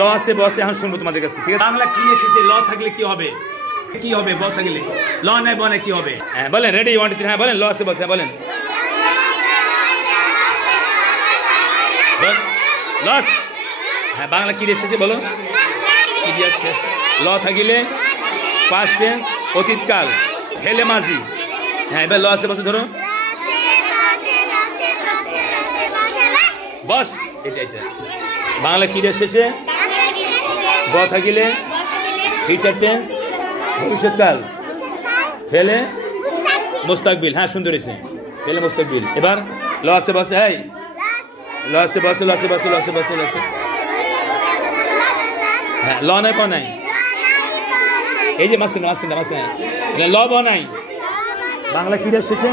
ল আছে ব আছে এখন শুনবো তোমাদের কাছে, ঠিক আছে? বাংলা কি এসেছে? ল থাকলে কি হবে? কি হবে? ব থাকলে ল নাই ব নাই কি হবে? হ্যাঁ বলেন, রেডি 1 2 3, হ্যাঁ বলেন, ল আছে ব আছে, বলেন লস। হ্যাঁ বাংলা কি এসেছে বলো? কি দিয়ে শেষ? ল থাকিলে পাস্ট টেন্স অতীতকাল, হেলে মাঝি। হ্যাঁ এবার ল আছে বসে ধরো বস, এটা এটা বাংলা কি এসেছে? ব থাকিলে ফিউচার টেন্স ভবিষ্যৎকাল, ফেলে মুস্তাকবিল। হ্যাঁ সুন্দর হয়েছে, ফেলে মুস্তাকবিল। এবার ল আছে বসে, এই ল আছে বসে, ল আছে বসে, ল আছে বসে, ল আছে। হ্যাঁ ল নাই ব নাই, এই যে মাসে মাসে মাসে ল ব নাই। বাংলা কি এসেছে?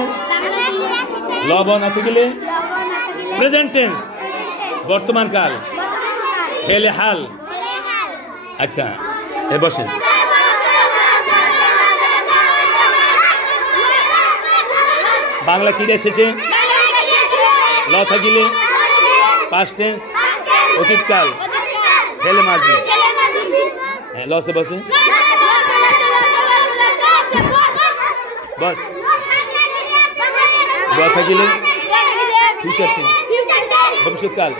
ল ব না থাকিলে প্রেজেন্ট টেন্স বর্তমান কাল, ফেলে হাল। আচ্ছা এ বসেন। বাংলা কি এসেছে? ল থাকিলে পাস্ট টেন্স অতীতকাল, ফেলে মাঝি। হ্যাঁ ল আছে বসে বস। ব থাকিলে ফিউচার টেন্স ভবিষ্যৎকাল,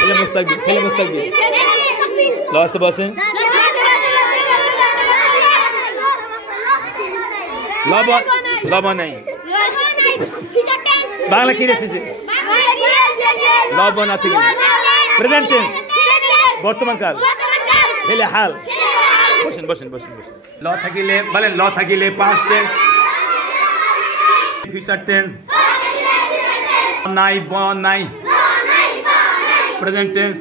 ফেলে মুস্তাকবিল, ফেলে মুস্তাকবিল। ল আছে বসে লব নাই। বাংলা কি এসেছে? লব না থেকে প্রেজেন্ট টেন্স বর্তমান কাল, ফেলে হাল। বসেন বসেন বসেন বসেন। ল থাকিলে বলেন, ল থাকিলে পাস্ট টেন্স ফিউচার টেন্স নাই ব নাই প্রেজেন্ট টেন্স